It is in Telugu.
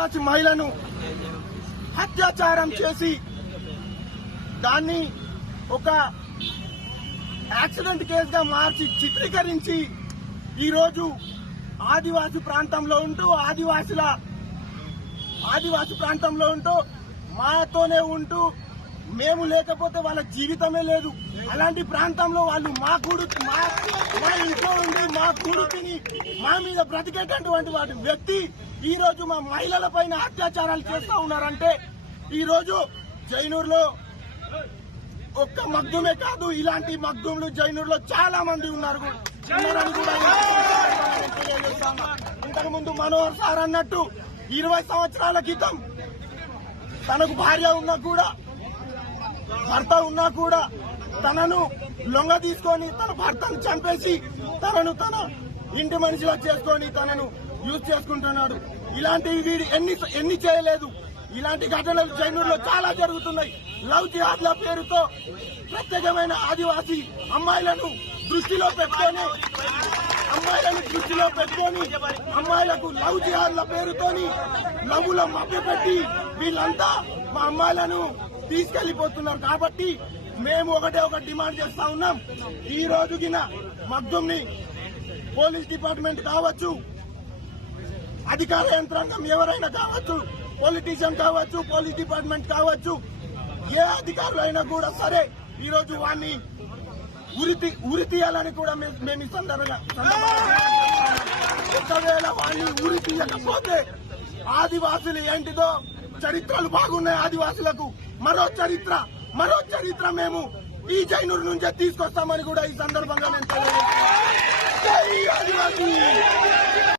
ఆదివాసీ మహిళను అత్యాచారం చేసి దాన్ని ఒక యాక్సిడెంట్ కేసుగా మార్చి చిత్రీకరించి ఈరోజు ఆదివాసీ ప్రాంతంలో ఉంటూ ఆదివాసీ ప్రాంతంలో ఉంటూ మాతోనే ఉంటూ మేము లేకపోతే వాళ్ళ జీవితమే లేదు. అలాంటి ప్రాంతంలో వాళ్ళు మా ఇంట్లో ఉండి మా కుడితిని మా మీద బ్రతికేటటువంటి వాటి వ్యక్తి ఈ రోజు మా మహిళల పైన అత్యాచారాలు చేస్తా ఉన్నారంటే ఈ రోజు జైనూరులో ఒక్క మగ్దుమే కాదు, ఇలాంటి మగ్దుములు జైనూరులో చాలా మంది ఉన్నారు. ఇంతకు ముందు మనోహర్ సార్ అన్నట్టు 20 సంవత్సరాల క్రితం తనకు భార్య ఉన్నా కూడా భర్త ఉన్నా కూడా తనను లొంగ తీసుకొని తన భర్తను చంపేసి తనను తన ఇంటి మనిషిలా చేసుకొని తనను యూజ్ చేసుకుంటున్నాడు. ఇలాంటివి వీడు ఎన్ని చేయలేదు. ఇలాంటి ఘటనలు జైనూరులో చాలా జరుగుతున్నాయి. లవ్ జిహాద్ల పేరుతో ప్రత్యేకమైన ఆదివాసీ అమ్మాయిలను దృష్టిలో పెట్టుకొని అమ్మాయిలకు లవ్ జిహాద్ల పేరుతోని లవ్వుల మభ్యపెట్టి వీళ్ళంతా మా అమ్మాయిలను తీసుకెళ్లిపోతున్నారు. కాబట్టి మేము ఒకటే డిమాండ్ చేస్తా ఉన్నాం. ఈ రోజుకిన మగ్దుంని పోలీస్ డిపార్ట్మెంట్ కావచ్చు, అధికార యంత్రాంగం ఎవరైనా కావచ్చు, పొలిటీషియన్ కావచ్చు, పోలీస్ డిపార్ట్మెంట్ కావచ్చు, ఏ అధికారులు అయినా కూడా సరే ఈ రోజు వాడిని ఉరి తీయాలని కూడా మేము ఈ సందర్భంగా ఒకవేళ వాడిని ఉరి తీయకపోతే ఆదివాసులు ఏంటిదో చరిత్రలు బాగున్నాయి. ఆదివాసులకు మరో చరిత్ర మేము ఈ జైనూరు నుంచే తీసుకొస్తామని కూడా ఈ సందర్భంగా నేను తెలియజేస్తున్నాను.